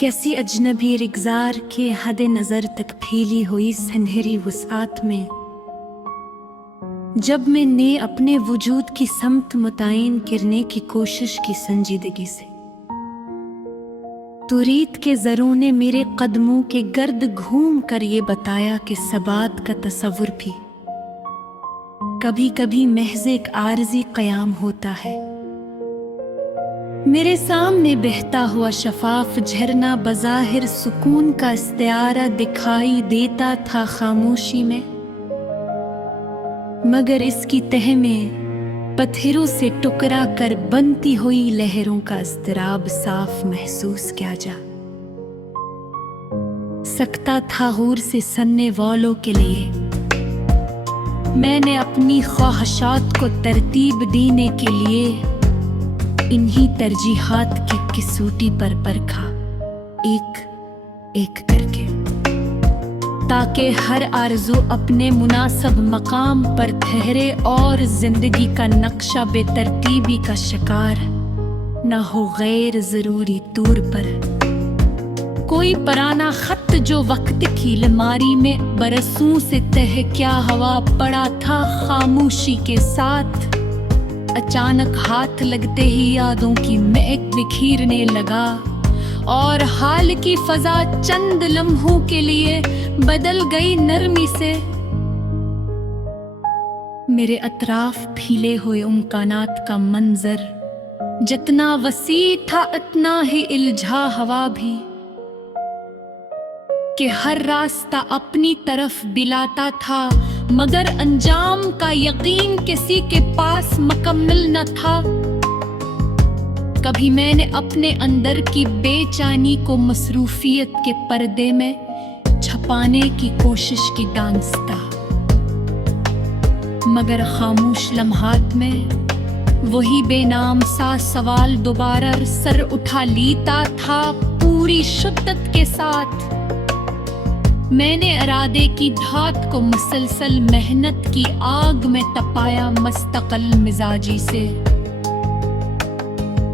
کیسی اجنبی رگزار کے حد نظر تک پھیلی ہوئی سنہری وسعت میں جب میں نے اپنے وجود کی سمت متعین کرنے کی کوشش کی سنجیدگی سے، تو ریت کے زروں نے میرے قدموں کے گرد گھوم کر یہ بتایا کہ ثبات کا تصور بھی کبھی کبھی محض ایک عارضی قیام ہوتا ہے۔ میرے سامنے بہتا ہوا شفاف جھرنا بظاہر سکون کا استعارہ دکھائی دیتا تھا خاموشی میں، مگر اس کی تہہ میں پتھروں سے ٹکرا کر بنتی ہوئی لہروں کا اضطراب صاف محسوس کیا جا سکتا تھا۔ غور سے سننے والوں کے لیے میں نے اپنی خواہشات کو ترتیب دینے کے لیے انہی ترجیحات کی کسوٹی پر پرکھا، ایک ایک کر کے، تاکہ ہر آرزو اپنے مناسب مقام پر ٹھہرے اور زندگی کا نقشہ بے ترتیبی کا شکار نہ ہو۔ غیر ضروری طور پر کوئی پرانا خط جو وقت کی الماری میں برسوں سے تہ کیا ہوا پڑا تھا، خاموشی کے ساتھ اچانک ہاتھ لگتے ہی یادوں کی مہک بکھیرنے لگا، اور حال کی فضا چند لمحوں کے لیے بدل گئی نرمی سے۔ میرے اطراف پھیلے ہوئے امکانات کا منظر جتنا وسیع تھا اتنا ہی الجھا ہوا بھی، کہ ہر راستہ اپنی طرف دلاتا تھا مگر انجام کا یقین کسی کے پاس مکمل نہ تھا۔ کبھی میں نے اپنے اندر کی بے چینی کو مصروفیت کے پردے میں چھپانے کی کوشش کی دانستہ، مگر خاموش لمحات میں وہی بے نام سا سوال دوبارہ سر اٹھا لیتا تھا پوری شدت کے ساتھ۔ میں نے ارادے کی دھات کو مسلسل محنت کی آگ میں تپایا مستقل مزاجی سے،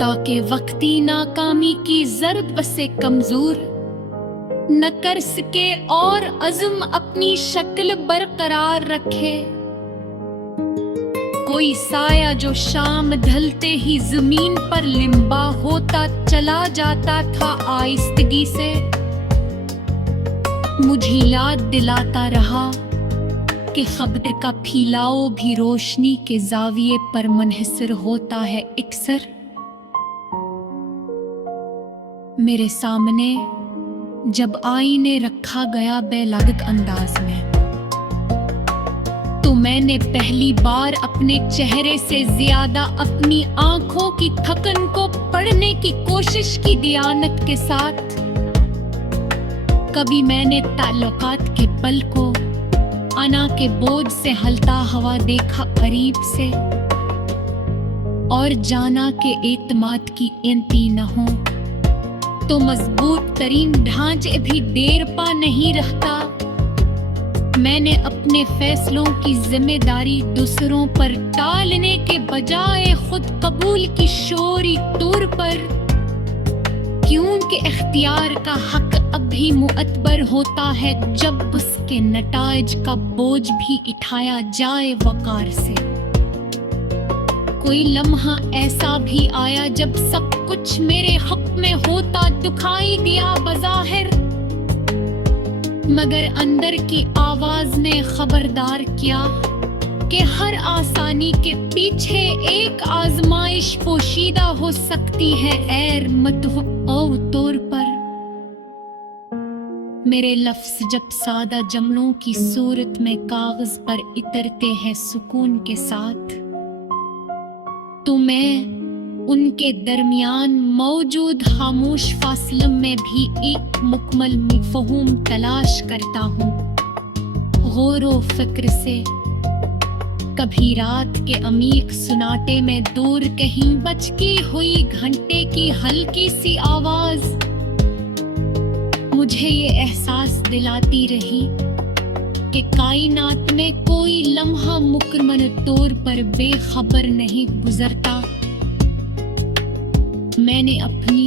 تاکہ وقتی ناکامی کی ضرب سے کمزور نہ کر سکے اور عزم اپنی شکل برقرار رکھے۔ کوئی سایہ جو شام ڈھلتے ہی زمین پر لمبا ہوتا چلا جاتا تھا، آہستگی سے مجھے یاد دلاتا رہا کہ خبر کا پھیلاؤ بھی روشنی کے زاویے پر منحصر ہوتا ہے۔ اکثر میرے سامنے جب آئینے رکھا گیا بے لاگت انداز میں، تو میں نے پہلی بار اپنے چہرے سے زیادہ اپنی آنکھوں کی تھکن کو پڑھنے کی کوشش کی دیانت کے ساتھ۔ کبھی میں نے تعلقات کے پل کو انا کے بوجھ سے ہلتا ہوا دیکھا قریب سے، اور جانا کہ اعتماد کی انتی نہ ہو تو مضبوط ترین ڈھانچے بھی دیر پا نہیں رہتا۔ میں نے اپنے فیصلوں کی ذمہ داری دوسروں پر ٹالنے کے بجائے خود قبول کی شعوری طور پر، کیونکہ اختیار کا حق اب بھی معتبر ہوتا ہے جب اس کے نتائج کا بوجھ بھی اٹھایا جائے وقار سے۔ کوئی لمحہ ایسا بھی آیا جب سب کچھ میرے حق میں ہوتا دکھائی دیا بظاہر، مگر اندر کی آواز نے خبردار کیا کہ ہر آسانی کے پیچھے ایک آزمائش پوشیدہ ہو سکتی ہے۔ غیر متوقع طور پر میرے لفظ جب سادہ جملوں کی صورت میں کاغذ پر اترتے ہیں سکون کے ساتھ، تو میں ان کے درمیان موجود خاموش فاصلے میں بھی ایک مکمل مفہوم تلاش کرتا ہوں۔ غور و فکر سے کبھی رات کے عمیق سناٹے میں دور کہیں بچکی ہوئی گھنٹے کی ہلکی سی آواز مجھے یہ احساس دلاتی رہی کہ کائنات میں کوئی لمحہ مکمل طور پر بے خبر نہیں گزرتا۔ میں نے اپنی